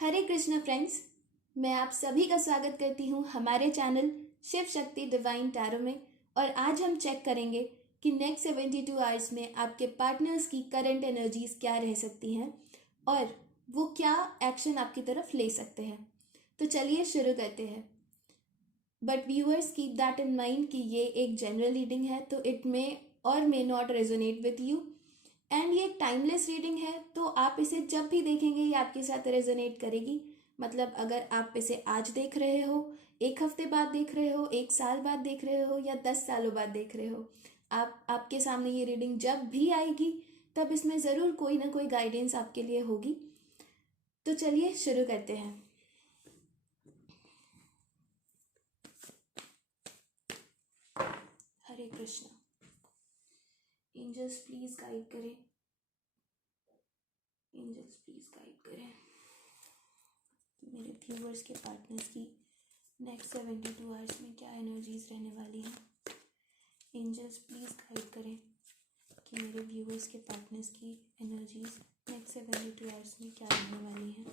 हरे Krishna friends, मैं आप सभी का स्वागत करती हूँ हमारे channel Shiv Shakti divine tarot में। और आज हम चेक करेंगे कि नेक्स्ट 72 आवर्स में आपके पार्टनर्स की करंट एनर्जीज क्या रह सकती हैं और वो क्या एक्शन आपकी तरफ ले सकते हैं। तो चलिए शुरू करते हैं। But viewers keep that in mind कि ये एक जनरल रीडिंग है, तो इट मे और may not resonate with you. And ये एक टाइमलेस रीडिंग है, तो आप इसे जब भी देखेंगे ये आपके साथ रेजोनेट करेगी। मतलब अगर आप इसे आज देख रहे हो, एक हफ्ते बाद देख रहे हो, एक साल बाद देख रहे हो या 10 सालों बाद देख रहे हो, आपके सामने ये रीडिंग जब भी आएगी तब इसमें ज़रूर कोई ना कोई गाइडेंस आपके लिए होगी। तो चलिए शुरू करते हैं। हरे कृष्णा। एंजल्स प्लीज गाइड करें, एंजल्स प्लीज गाइड करें मेरे व्यूअर्स के पार्टनर्स की नेक्स्ट 72 आवर्स में क्या एनर्जीज रहने वाली हैं। एंजल्स प्लीज गाइड करें कि मेरे व्यूअर्स के पार्टनर्स की एनर्जीज नेक्स्ट 72 आवर्स में क्या रहने वाली हैं।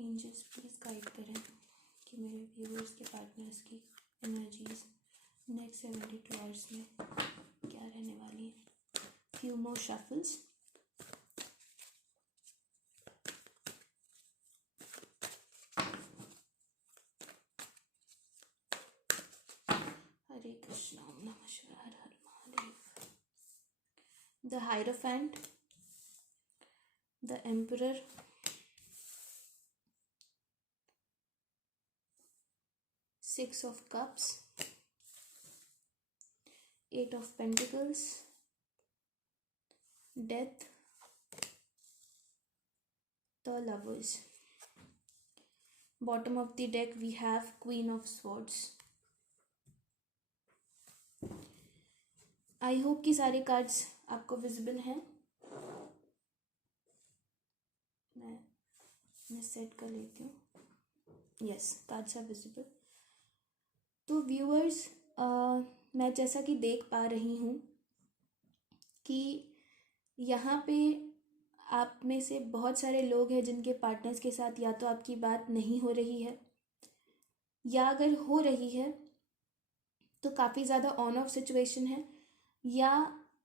एंजल्स प्लीज गाइड करें कि मेरे व्यूअर्स के पार्टनर्स की एनर्जीज नेक्स्ट 72 आवर्स में क्या रहने वाली हैं। Few more shuffles. Hare Krishna, ओम नमः शिवाय, हर हर Mahadev. The hierophant, the emperor, six of cups, eight of pentacles, death, the lovers. Bottom of the deck we have queen of swords. I hope कि सारे कार्ड्स आपको विजिबल हैं। मैं सेट कर लेती हूँ। Yes, cards are visible. तो viewers, मैं जैसा कि देख पा रही हूँ कि यहाँ पे आप में से बहुत सारे लोग हैं जिनके पार्टनर्स के साथ या तो आपकी बात नहीं हो रही है, या अगर हो रही है तो काफ़ी ज़्यादा ऑन ऑफ सिचुएशन है, या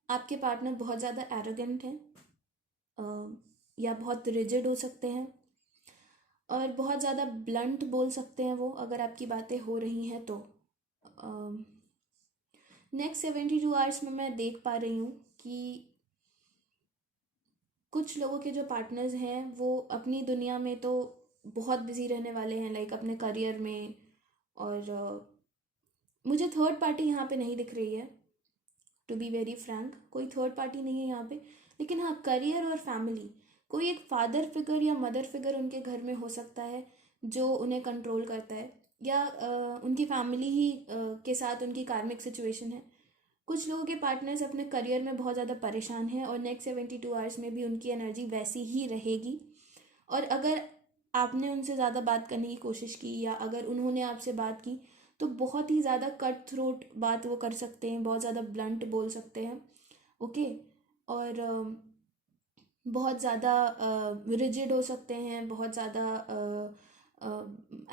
आपके पार्टनर बहुत ज़्यादा एरोगेंट हैं, या बहुत रिजिड हो सकते हैं और बहुत ज़्यादा ब्लंट बोल सकते हैं वो, अगर आपकी बातें हो रही हैं तो। नेक्स्ट 72 आवर्स में मैं देख पा रही हूँ कि कुछ लोगों के जो पार्टनर्स हैं वो अपनी दुनिया में तो बहुत बिजी रहने वाले हैं, लाइक अपने करियर में। और मुझे थर्ड पार्टी यहाँ पे नहीं दिख रही है, टू बी वेरी फ्रैंक। कोई थर्ड पार्टी नहीं है यहाँ पे, लेकिन हाँ, करियर और फैमिली, कोई एक फादर फिगर या मदर फिगर उनके घर में हो सकता है जो उन्हें कंट्रोल करता है, या उनकी फैमिली ही के साथ उनकी कार्मिक सिचुएशन है। कुछ लोगों के पार्टनर्स अपने करियर में बहुत ज़्यादा परेशान हैं और नेक्स्ट 72 आवर्स में भी उनकी एनर्जी वैसी ही रहेगी। और अगर आपने उनसे ज़्यादा बात करने की कोशिश की या अगर उन्होंने आपसे बात की तो बहुत ही ज़्यादा कट थ्रोट बात वो कर सकते हैं, बहुत ज़्यादा ब्लंट बोल सकते हैं। ओके। और बहुत ज़्यादा रिजिड हो सकते हैं, बहुत ज़्यादा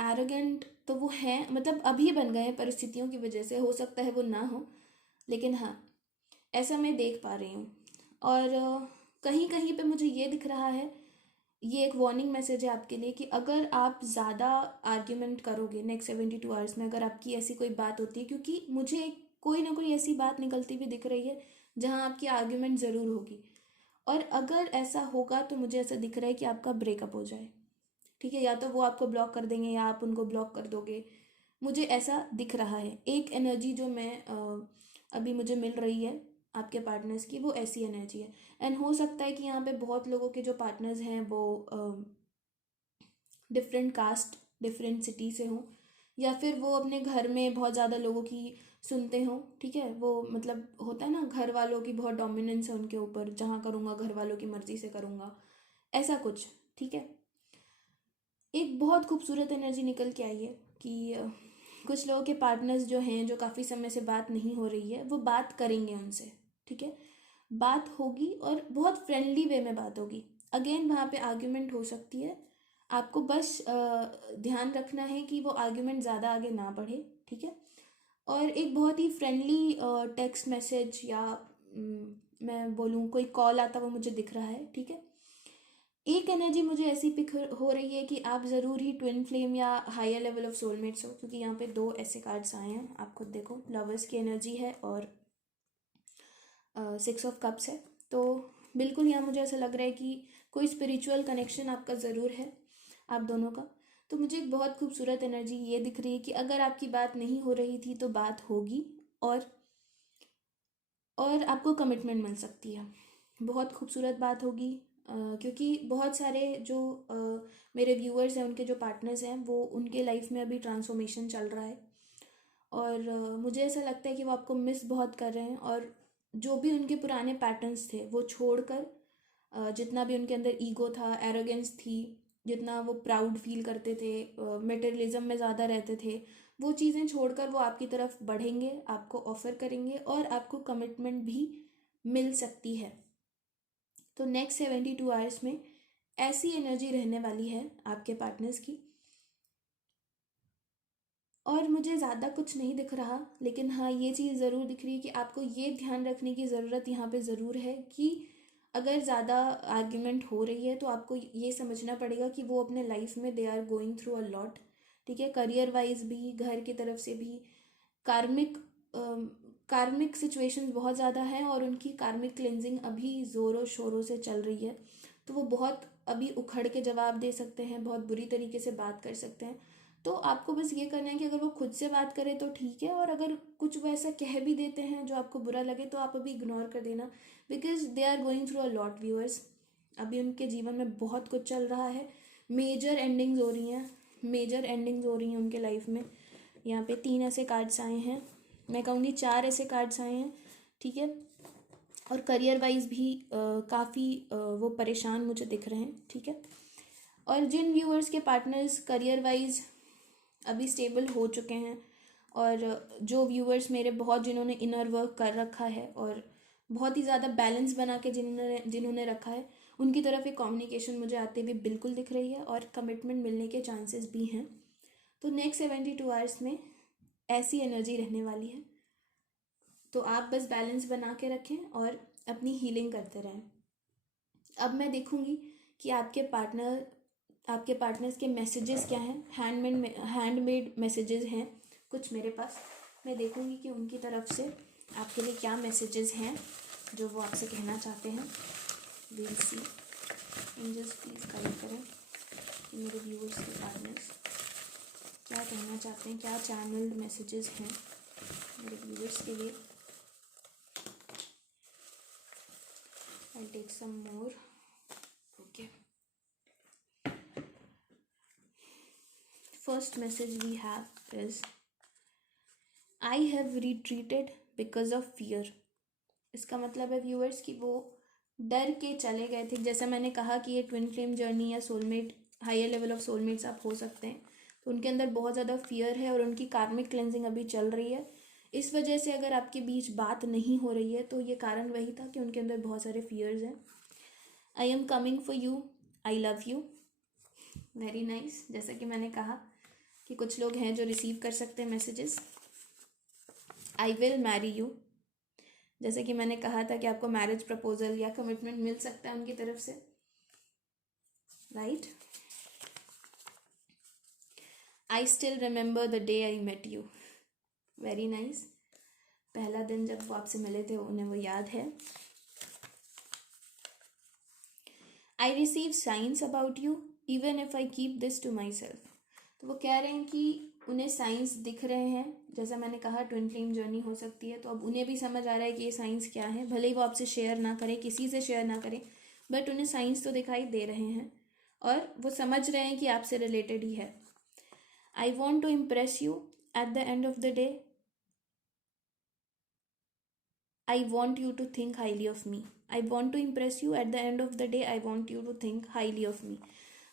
एरोगेंट तो वो हैं, मतलब अभी बन गए हैं परिस्थितियों की वजह से, हो सकता है वो ना हो, लेकिन हाँ, ऐसा मैं देख पा रही हूँ। और कहीं कहीं पे मुझे ये दिख रहा है, ये एक वार्निंग मैसेज है आपके लिए कि अगर आप ज़्यादा आर्ग्यूमेंट करोगे नेक्स्ट 72 आवर्स में, अगर आपकी ऐसी कोई बात होती है, क्योंकि मुझे कोई ना कोई ऐसी बात निकलती हुई दिख रही है जहाँ आपकी आर्ग्यूमेंट ज़रूर होगी। और अगर ऐसा होगा तो मुझे ऐसा दिख रहा है कि आपका ब्रेकअप हो जाए, ठीक है, या तो वो आपको ब्लॉक कर देंगे या आप उनको ब्लॉक कर दोगे। मुझे ऐसा दिख रहा है, एक एनर्जी जो मैं अभी मुझे मिल रही है आपके पार्टनर्स की, वो ऐसी एनर्जी है। एंड हो सकता है कि यहाँ पे बहुत लोगों के जो पार्टनर्स हैं वो डिफरेंट कास्ट, डिफरेंट सिटी से हों, या फिर वो अपने घर में बहुत ज़्यादा लोगों की सुनते हों, ठीक है। वो मतलब होता है ना, घर वालों की बहुत डोमिनेंस है उनके ऊपर, जहाँ करूँगा घर वालों की मर्ज़ी से करूँगा, ऐसा कुछ, ठीक है। एक बहुत खूबसूरत एनर्जी निकल के आई है कि कुछ लोगों के पार्टनर्स जो हैं, जो काफ़ी समय से बात नहीं हो रही है, वो बात करेंगे उनसे, ठीक है। बात होगी और बहुत फ्रेंडली वे में बात होगी, अगेन वहाँ पे आर्ग्यूमेंट हो सकती है। आपको बस ध्यान रखना है कि वो आर्ग्यूमेंट ज़्यादा आगे ना बढ़े, ठीक है। और एक बहुत ही फ्रेंडली टेक्स्ट मैसेज या मैं बोलूँ कोई कॉल आता वो मुझे दिख रहा है, ठीक है। एक एनर्जी मुझे ऐसी पिक हो रही है कि आप ज़रूर ही ट्विन फ्लेम या हायर लेवल ऑफ सोलमेट्स हो, क्योंकि यहाँ पे 2 ऐसे कार्ड्स आए हैं। आप खुद देखो, लवर्स की एनर्जी है और 6 ऑफ कप्स है। तो बिल्कुल यहाँ मुझे ऐसा लग रहा है कि कोई स्पिरिचुअल कनेक्शन आपका ज़रूर है, आप दोनों का। तो मुझे एक बहुत खूबसूरत एनर्जी ये दिख रही है कि अगर आपकी बात नहीं हो रही थी तो बात होगी, और आपको कमिटमेंट मिल सकती है। बहुत खूबसूरत बात होगी, क्योंकि बहुत सारे जो मेरे व्यूअर्स हैं, उनके जो पार्टनर्स हैं, वो उनके लाइफ में अभी ट्रांसफॉर्मेशन चल रहा है। और मुझे ऐसा लगता है कि वो आपको मिस बहुत कर रहे हैं, और जो भी उनके पुराने पैटर्न्स थे वो छोड़कर जितना भी उनके अंदर ईगो था, एरोगेंस थी, जितना वो प्राउड फील करते थे, मटेरियलिज्म में ज़्यादा रहते थे, वो चीज़ें छोड़कर वो आपकी तरफ बढ़ेंगे, आपको ऑफ़र करेंगे और आपको कमिटमेंट भी मिल सकती है। तो नेक्स्ट 72 आवर्स में ऐसी एनर्जी रहने वाली है आपके पार्टनर्स की। और मुझे ज़्यादा कुछ नहीं दिख रहा, लेकिन हाँ ये चीज़ ज़रूर दिख रही है कि आपको ये ध्यान रखने की ज़रूरत यहाँ पे ज़रूर है कि अगर ज़्यादा आर्ग्यूमेंट हो रही है तो आपको ये समझना पड़ेगा कि वो अपने लाइफ में they are going through a lot, ठीक है। करियर वाइज भी, घर की तरफ से भी, कार्मिक कार्मिक सिचुएशंस बहुत ज़्यादा हैं, और उनकी कार्मिक क्लेंजिंग अभी ज़ोरों शोरों से चल रही है। तो वो बहुत अभी उखड़ के जवाब दे सकते हैं, बहुत बुरी तरीके से बात कर सकते हैं। तो आपको बस ये करना है कि अगर वो खुद से बात करें तो ठीक है, और अगर कुछ वो ऐसा कह भी देते हैं जो आपको बुरा लगे तो आप अभी इग्नोर कर देना, because they are going through a lot viewers. अभी उनके जीवन में बहुत कुछ चल रहा है, मेजर एंडिंग्स हो रही हैं, मेजर एंडिंग्स हो रही हैं उनके लाइफ में। यहाँ पे 3 ऐसे कार्ड्स आए हैं, मैं कहूँगी 4 ऐसे कार्ड्स आए हैं, ठीक है। और करियर वाइज भी काफ़ी वो परेशान मुझे दिख रहे हैं, ठीक है। और जिन व्यूअर्स के पार्टनर्स करियर वाइज अभी स्टेबल हो चुके हैं, और जो व्यूअर्स मेरे बहुत जिन्होंने इनर वर्क कर रखा है और बहुत ही ज़्यादा बैलेंस बना के जिन्होंने रखा है, उनकी तरफ एक कम्युनिकेशन मुझे आते हुए बिल्कुल दिख रही है, और कमिटमेंट मिलने के चांसेस भी हैं। तो नेक्स्ट 72 आवर्स में ऐसी एनर्जी रहने वाली है। तो आप बस बैलेंस बना के रखें और अपनी हीलिंग करते रहें। अब मैं देखूंगी कि आपके पार्टनर्स के मैसेजेस क्या हैं। हैंडमेड मैसेजेस हैं कुछ मेरे पास। मैं देखूंगी कि उनकी तरफ से आपके लिए क्या मैसेजेस हैं जो वो आपसे कहना चाहते हैं। Will see. Angels please guide करें कि मेरे व्यूअर्स के पार्टनर्स क्या कहना चाहते हैं, क्या चैनल्ड मैसेजेस हैं मेरे व्यूअर्स के लिए। I'll take some more. Okay. First message we have is I have retreated because of fear. इसका मतलब है व्यूअर्स कि वो डर के चले गए थे। जैसा मैंने कहा कि ये ट्विन फ्लेम जर्नी या soulmate, higher level of soulmates आप हो सकते हैं, तो उनके अंदर बहुत ज़्यादा फियर है और उनकी कार्मिक क्लेंजिंग अभी चल रही है। इस वजह से अगर आपके बीच बात नहीं हो रही है तो ये कारण वही था कि उनके अंदर बहुत सारे फियर्स हैं। I am coming for you, I love you. Very nice. जैसा कि मैंने कहा कि कुछ लोग हैं जो रिसीव कर सकते हैं messages. I will marry you. जैसे कि मैंने कहा था कि आपको मैरिज प्रपोजल या कमिटमेंट मिल सकता है उनकी तरफ से, right. I still remember the day I met you. Very nice. पहला दिन जब वो आपसे मिले थे उन्हें वो याद है। I receive signs about you even if I keep this to myself. तो वो कह रहे हैं कि उन्हें साइंस दिख रहे हैं। जैसा मैंने कहा ट्विन फ्लेम जर्नी हो सकती है, तो अब उन्हें भी समझ आ रहा है कि ये साइंस क्या है। भले ही वो आपसे शेयर ना करें, किसी से शेयर ना करें, बट उन्हें साइंस तो दिखाई दे रहे हैं और वो समझ रहे हैं कि आपसे रिलेटेड ही है। I want to impress you at the end of the day. I want you to think highly of me. I want to impress you at the end of the day. I want you to think highly of me.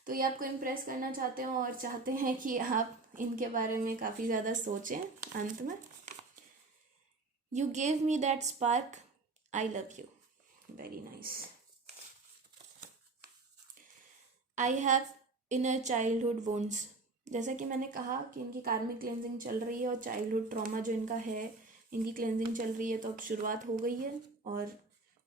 तो ये आपको impress करना चाहते हो और चाहते हैं कि आप इनके बारे में काफ़ी ज़्यादा सोचें। अंत में You gave me that spark. I love you. Very nice. I have inner childhood वोन्स। जैसा कि मैंने कहा कि इनकी कार्मिक क्लेंजिंग चल रही है और चाइल्डहुड ट्रॉमा जो इनका है, इनकी क्लेंजिंग चल रही है, तो अब शुरुआत हो गई है और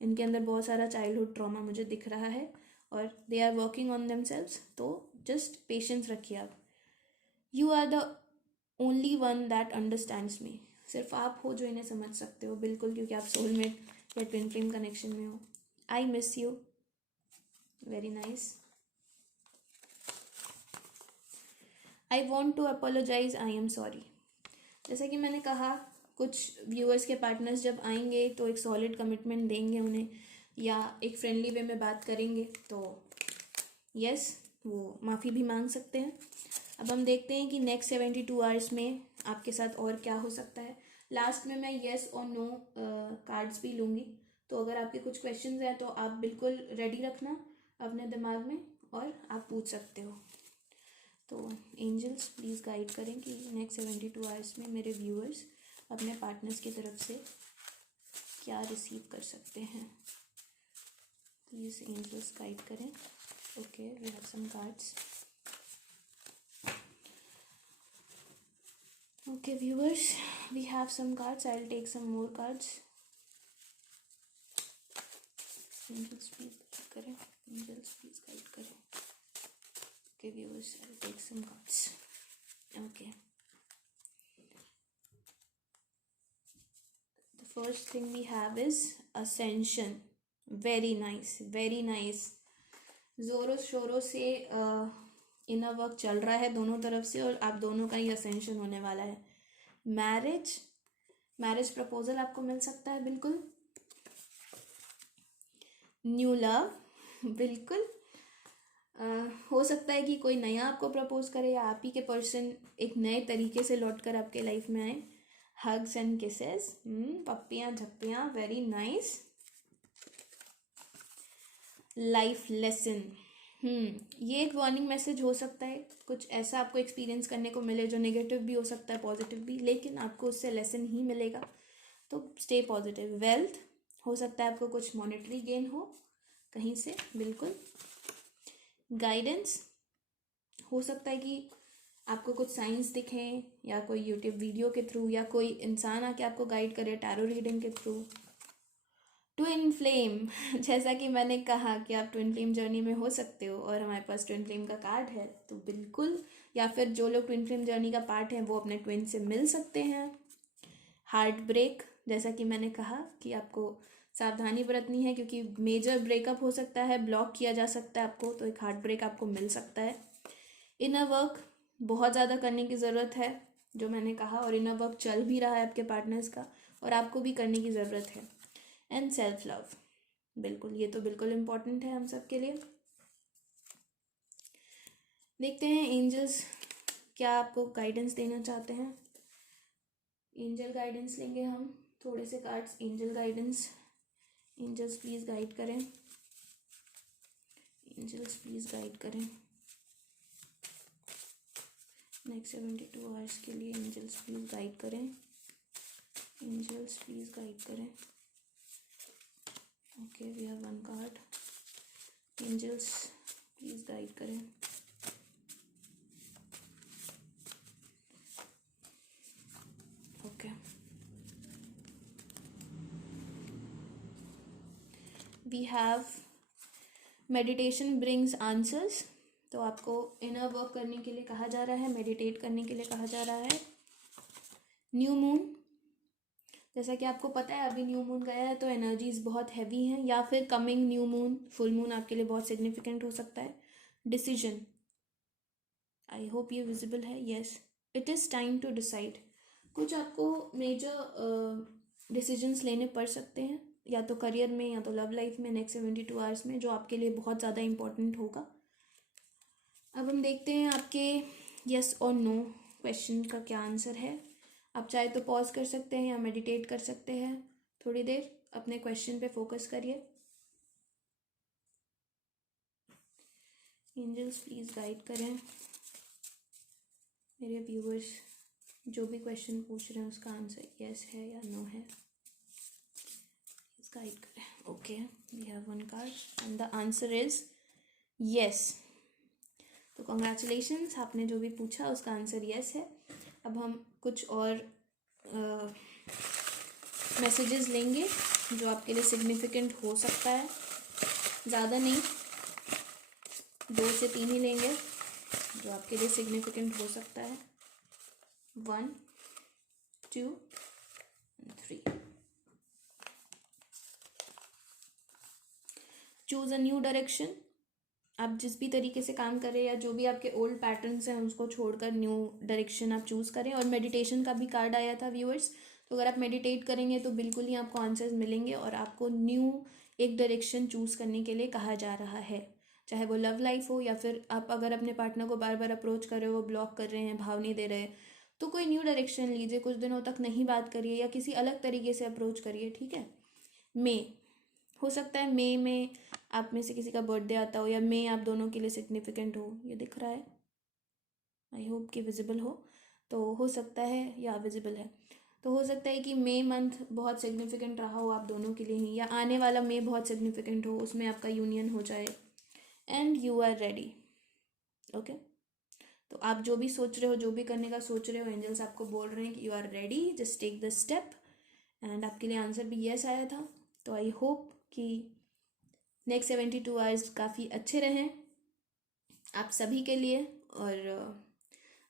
इनके अंदर बहुत सारा चाइल्डहुड ट्रॉमा मुझे दिख रहा है और they are working on themselves. तो जस्ट पेशेंस रखिए आप। You are the only one that understands me. सिर्फ आप हो जो इन्हें समझ सकते हो, बिल्कुल, क्योंकि आप सोलमेट या ट्विन फ्लेम कनेक्शन में हो। I miss you. Very nice. I want to apologise, I am sorry. जैसा कि मैंने कहा, कुछ व्यूअर्स के पार्टनर्स जब आएंगे तो एक सॉलिड कमिटमेंट देंगे उन्हें या एक फ्रेंडली वे में बात करेंगे, तो यस, वो माफ़ी भी मांग सकते हैं। अब हम देखते हैं कि नेक्स्ट 72 आवर्स में आपके साथ और क्या हो सकता है। लास्ट में मैं येस और नो कार्ड्स भी लूँगी, तो अगर आपके कुछ क्वेश्चंस हैं तो आप बिल्कुल रेडी रखना अपने दिमाग में और आप पूछ सकते हो। तो एंजल्स प्लीज़ गाइड करें कि नेक्स्ट 72 आवर्स में मेरे व्यूअर्स अपने पार्टनर्स की तरफ से क्या रिसीव कर सकते हैं। प्लीज़ एंजल्स गाइड करें। Okay, we have some cards. Okay viewers, we have some cards. I will take some more cards. Angels please guide करें। एंजल्स प्लीज़ गाइड करें। Okay viewers, I'll take some cards. Okay, the first thing we have is ascension. Very nice, very nice. जोरों शोरों से inner work चल रहा है दोनों तरफ से और आप दोनों का ही असेंशन होने वाला है। मैरिज प्रपोजल आपको मिल सकता है, बिल्कुल। न्यू लव, बिल्कुल। हो सकता है कि कोई नया आपको प्रपोज करे या आप ही के पर्सन एक नए तरीके से लौट कर आपके लाइफ में आए। हग्स एंड किसेस, पप्पियाँ झप्पियाँ, वेरी नाइस। लाइफ लेसन, ये एक वार्निंग मैसेज हो सकता है। कुछ ऐसा आपको एक्सपीरियंस करने को मिले जो नेगेटिव भी हो सकता है, पॉजिटिव भी, लेकिन आपको उससे लेसन ही मिलेगा, तो स्टे पॉजिटिव। वेल्थ, हो सकता है आपको कुछ मॉनेटरी गेन हो कहीं से, बिल्कुल। गाइडेंस, हो सकता है कि आपको कुछ साइंस दिखें या कोई यूट्यूब वीडियो के थ्रू या कोई इंसान आके आपको गाइड करे टैरो रीडिंग के थ्रू। ट्विन फ्लेम, जैसा कि मैंने कहा कि आप ट्विन फ्लेम जर्नी में हो सकते हो और हमारे पास ट्विन फ्लेम का कार्ड है, तो बिल्कुल, या फिर जो लोग ट्विन फ्लेम जर्नी का पार्ट हैं वो अपने ट्विन से मिल सकते हैं। हार्ट ब्रेक, जैसा कि मैंने कहा कि आपको सावधानी बरतनी है क्योंकि मेजर ब्रेकअप हो सकता है, ब्लॉक किया जा सकता है आपको, तो एक हार्ट ब्रेक आपको मिल सकता है। इनर वर्क बहुत ज़्यादा करने की ज़रूरत है, जो मैंने कहा, और इनर वर्क चल भी रहा है आपके पार्टनर्स का और आपको भी करने की ज़रूरत है। एंड सेल्फ लव, बिल्कुल, ये तो बिल्कुल इम्पॉर्टेंट है हम सब के लिए। देखते हैं एंजल्स क्या आपको गाइडेंस देना चाहते हैं। एंजल गाइडेंस लेंगे हम, थोड़े से cards angel guidance. Angels please guide करें। एंजल्स प्लीज़ गाइड करें नेक्स्ट 72 आवर्स के लिए। एंजल्स प्लीज़ गाइड करें। एंजल्स प्लीज़ गाइड करें। Okay, we have one card. Angels please guide करें। Okay, we have meditation brings answers. तो आपको inner work करने के लिए कहा जा रहा है, मेडिटेट करने के लिए कहा जा रहा है। न्यू मून, जैसा कि आपको पता है अभी न्यू मून गया है तो एनर्जीज बहुत हैवी हैं, या फिर coming new moon, full moon आपके लिए बहुत सिग्निफिकेंट हो सकता है। डिसीजन, आई होप ये विजिबल है। Yes, it is time to decide. कुछ आपको मेजर डिसीजंस लेने पड़ सकते हैं, या तो करियर में या तो लव लाइफ में, नेक्स्ट 72 आवर्स में, जो आपके लिए बहुत ज़्यादा इंपॉर्टेंट होगा। अब हम देखते हैं आपके यस और नो क्वेश्चन का क्या आंसर है। आप चाहे तो पॉज कर सकते हैं या मेडिटेट कर सकते हैं थोड़ी देर, अपने क्वेश्चन पे फोकस करिए। एंजल्स प्लीज़ गाइड करें मेरे व्यूअर्स, जो भी क्वेश्चन पूछ रहे हैं उसका आंसर यस है या नो है, प्लीज़ गाइड करें। Okay, we have one card and the answer is yes. तो कॉन्ग्रेचुलेशंस, आपने जो भी पूछा उसका आंसर यस है। अब हम कुछ और मैसेजेस लेंगे जो आपके लिए सिग्निफिकेंट हो सकता है, ज़्यादा नहीं, 2 से 3 ही लेंगे जो आपके लिए सिग्निफिकेंट हो सकता है। 1 2 3। Choose a new direction. आप जिस भी तरीके से काम करें या जो भी आपके ओल्ड पैटर्न्स हैं उसको छोड़कर न्यू डायरेक्शन आप चूज़ करें। और मेडिटेशन का भी कार्ड आया था व्यूअर्स, तो अगर आप मेडिटेट करेंगे तो बिल्कुल ही आपको आंसर्स मिलेंगे और आपको न्यू एक डायरेक्शन चूज़ करने के लिए कहा जा रहा है, चाहे वो लव लाइफ हो या फिर आप अगर अपने पार्टनर को बार बार अप्रोच कर रहे हो, वो ब्लॉक कर रहे हैं, भाव नहीं दे रहे, तो कोई न्यू डायरेक्शन लीजिए, कुछ दिनों तक नहीं बात करिए या किसी अलग तरीके से अप्रोच करिए, ठीक है। मे हो सकता है मे में आप में से किसी का बर्थडे आता हो या मे आप दोनों के लिए सिग्निफिकेंट हो, ये दिख रहा है, आई होप कि विजिबल हो सकता है या विजिबल है, तो हो सकता है कि मे मंथ बहुत सिग्निफिकेंट रहा हो आप दोनों के लिए ही, या आने वाला मे बहुत सिग्निफिकेंट हो, उसमें आपका यूनियन हो जाए and you are ready. Okay, तो आप जो भी सोच रहे हो, जो भी करने का सोच रहे हो, एंजल्स आपको बोल रहे हैं कि you are ready, just take the step. And आपके लिए आंसर भी यस आया था, तो आई होप कि नेक्स्ट 72 आवर्स काफ़ी अच्छे रहें आप सभी के लिए, और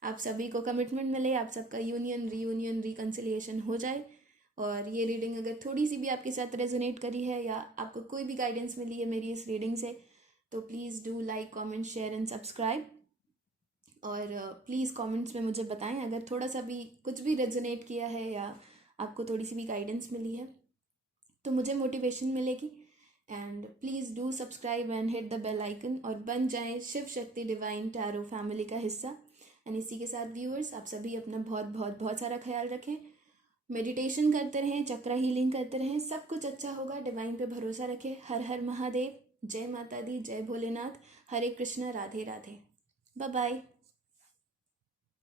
आप सभी को कमिटमेंट मिले, आप सबका यूनियन, रीयूनियन, रिकन्सिलिएशन हो जाए। और ये रीडिंग अगर थोड़ी सी भी आपके साथ रेजोनेट करी है या आपको कोई भी गाइडेंस मिली है मेरी इस रीडिंग से, तो please do like, comment, share and subscribe. और प्लीज़ कमेंट्स में मुझे बताएं अगर थोड़ा सा भी कुछ भी रेजोनेट किया है या आपको थोड़ी सी भी गाइडेंस मिली है, तो मुझे मोटिवेशन मिलेगी। And please do subscribe and hit the bell icon और बन जाएं Shiv Shakti divine tarot family का हिस्सा। एंड इसी के साथ व्यूअर्स, आप सभी अपना बहुत बहुत बहुत सारा ख्याल रखें, मेडिटेशन करते रहें, चक्रा हीलिंग करते रहें, सब कुछ अच्छा होगा, डिवाइन पे भरोसा रखें। हर हर महादेव, जय माता दी, जय भोलेनाथ, हरे कृष्णा, राधे राधे, बाय बाय।